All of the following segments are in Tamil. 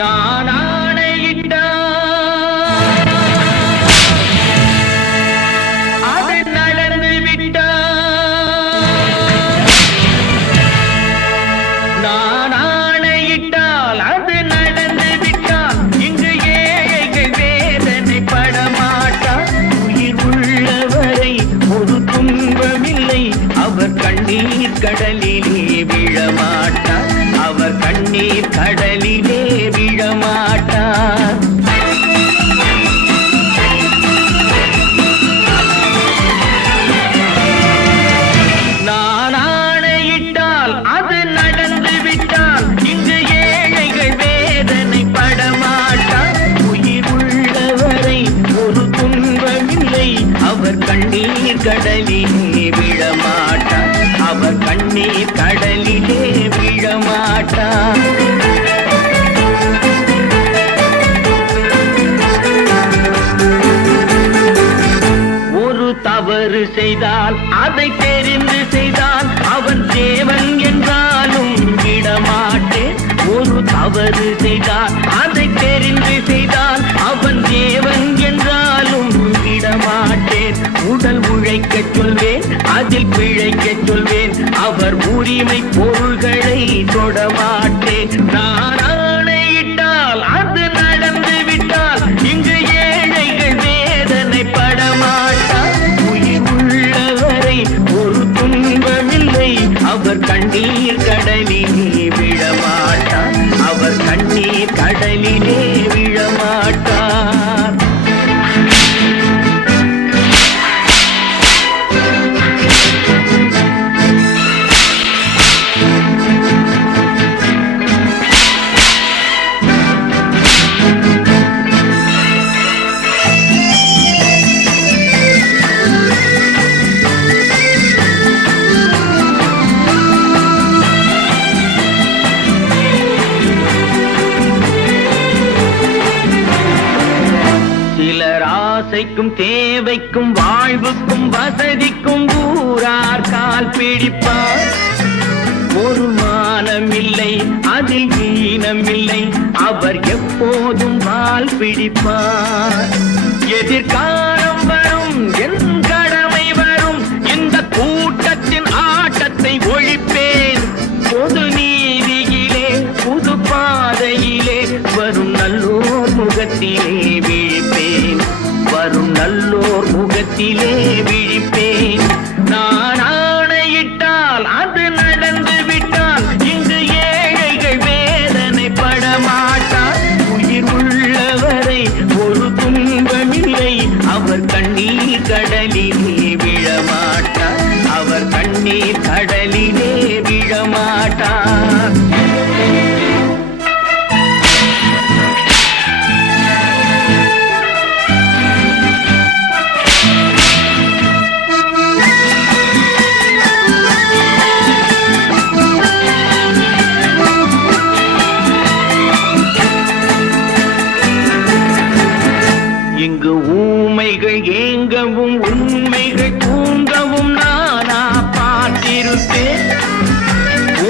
நான் ஆணையிட்டால் அது நடந்து விட்டால், நான் ஆணையிட்டால் அது நடந்து விட்டால், இங்கு ஏழைகள் வேதனை படமாட்டார். உயிர் உள்ளவரை ஒரு துன்பமில்லை, அவர் கண்ணீர் கடலிலே விழமாட்டார், அவர் கண்ணீர் கடலிலே விழமாட்டார். நான் ஆணையிட்டால் அது நடந்து விட்டால், இங்கு ஏழைகள் வேதனை படமாட்டார். உயிர் உள்ளவரை ஒரு துன்பமில்லை, அவர் கண்ணீர் கடலிலே விழமாட்டார், அவர் கண்ணீர் கடலிலே விழமாட்டார். ஒரு தவறு செய்தால் அதை தெரிந்து செய்தால் அவன் தேவன் என்றாலும் விடமாட்டேன். ஒரு தவறு செய்தால் அதை தெரிந்து செய்தால் அவன் தேவன் என்றாலும் விடமாட்டேன். உடல் உழைக்கச் சொல்வேன், அதில் பிழைக்கச் சொல்வேன், அவர் உரிமை பொருள்களை தொடமாட்டேன். நான் ஆணையிட்டால் அது நடந்து விட்டால், இங்கு ஏழைகள் வேதனை படமாட்டார். உயிர் உள்ளவரை ஒரு துன்பமில்லை, அவர் கண்ணீர் கடலிலே விழமாட்டார், அவர் கண்ணீர் கடலிலே விழமாட்டார். சிலர் ஆசைக்கும் தேவைக்கும் வாழ்வுக்கும் வசதிக்கும் ஊரார் கால் பிடிப்பார். ஒரு மானமில்லை, அதில் ஈனமில்லை, அவர் எப்போதும் வால் பிடிப்பார். எதிர்காலம் வரும், என் கடமை வரும், இந்த கூட்டத்தின் ஆட்டத்தை ஒழிப்பேன். பொது நீதியிலே புது பாதையிலே வரும் நல்லோர் முகத்திலே விழிப்பேன், வரும் நல்லோர் முகத்திலே விழிப்பேன். நான் ஆணையிட்டால் அது நடந்து விட்டால், இங்கு ஏழைகள் வேதனை படமாட்டார். உயிர் உள்ளவரை ஒரு துன்பமில்லை, அவர் கண்ணீர் கடலிலே விழமாட்டார், அவர் கண்ணீர் கடலிலே விழமாட்டார். இங்கு ஊமைகள் ஏங்கவும் உண்மைகள் தூங்கவும் நானா பார்த்திருப்பேன்.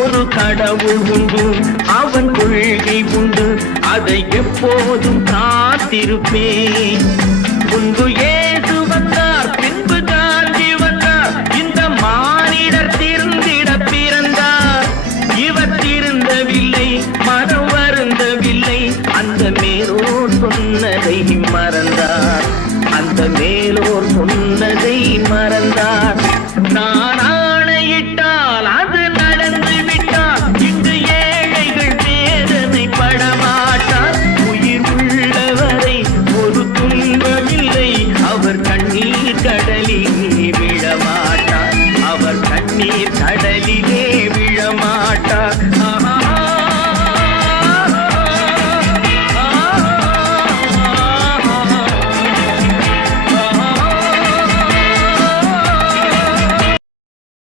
ஒரு கடவுள் உண்டு, அவன் கொள்கை உண்டு, அதை எப்போதும் காத்திருப்பேன். முன்பு இயேசு வந்தார், பின்பு காந்தி வந்தார், இந்த மானிடர் திருந்திட பிறந்தார். இவர் திருந்தவில்லை, மனம் வருந்தவில்லை, அந்த மேலோர் சொன்னதை மறந்தார், அந்த மேலோர் சொன்னதை மறந்தார்.